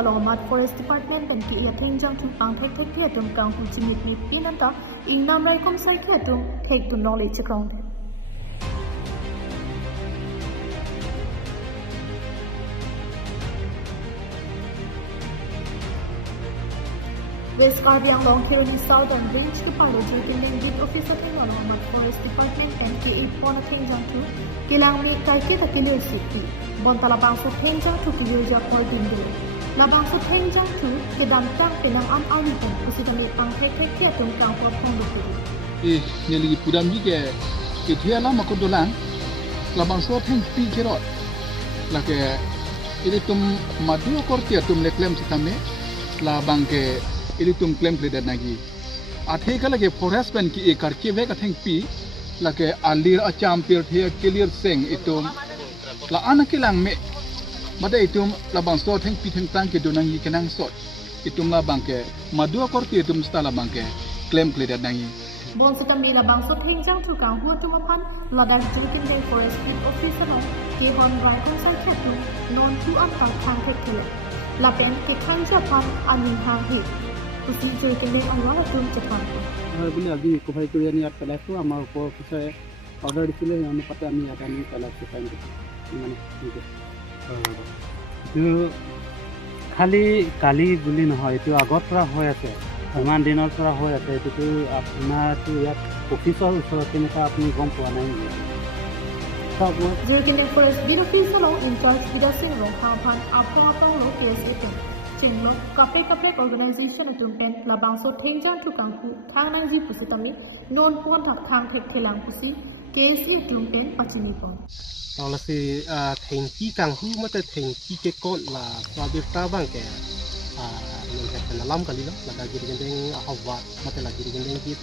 alamat Forest Department ban ki Theng Jangthu pangthek thekthe atum Kanghu chimik ni pinanta ingnam rai kom sai ki atum thek to knowledge ground West Karbi Anglong Kirani Southern Range ke Palo Jutin Lead Officer Theng alamat Forest Department ban ki Pona Theng Jangthu kilang mi kai ki ta clear city Bonta labang su Theng Jangthu ki yoja por dingdo labang su Theng Jangthu ke damtang pinang an pun usi kami pangthek thekthe atum Kanghu thong lu nyeli pudam ji ke thia la makodolan labang su Theng pi kerot la ke ini tum madu korti atum leklem sitame labang ke ini tum claim credit nagi athe kala ke forest ban ki ekar ke ve ka Theng pi la ke alir acham pir thia clear seng itum la anakilang me mada itum labang so Theng pi Theng tang ke donangi kenang sot itum labang ke madu korti itum sta labang ke claim credit nagi Bon sekami labang so Theng Jangthu Kanghu tumapan ladar jukin den forest officer no ke hon rai kon sai khatu non tu am kang thekthe lapen ke khanja pan anin hang hi usi jukin den anwala tum chapan bini abi ko bhai ko yani at pala to amar ko kise order dikile আমি পাতে আমি আগামী কালা সেখান মানে তো খালি কালি বুলি নহয় এটো আগৰ পৰা হৈ আছে ইমান দিনৰ পৰা হৈ আছে এটো আপোনাৰ তো ইয়াত অফিচৰ ওচৰত কেনেকা আপুনি গম পোৱা নাই নেকি সব jukin den forest officer no in charge bidasin no phan apong lo KSA Chinglo kape organization atum pen labang so Theng Jangthu Kanghu thang nang ji pusitami non pon thang thekthe lang pusi KSA atum pen pachini pon Kalau si Thengki Kanghu mata Thengki ke kot lah Swabir tabang ke Nanti penalam kali lah Lada giri gendeng awat mata lagi giri gendeng kit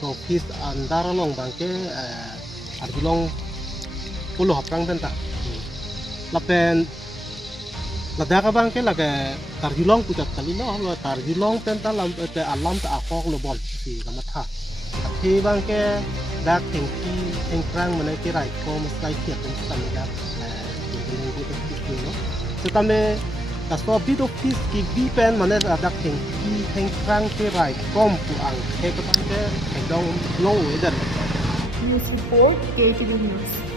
So pis andara long bangke Argilong puluh haprang benta Lapen Lada ka bangke laga Targilong pucat kali lah Targilong benta alam tak akok lo bol si lamat ha Tapi bangke dak Thengki Thengkrang mana kira ko masai kiat untuk kami dak dengan kita itu so kami taswa bit office ki pen mana dak Thengki Thengkrang kira kom puang he ko tangke dong low edan News report KTV News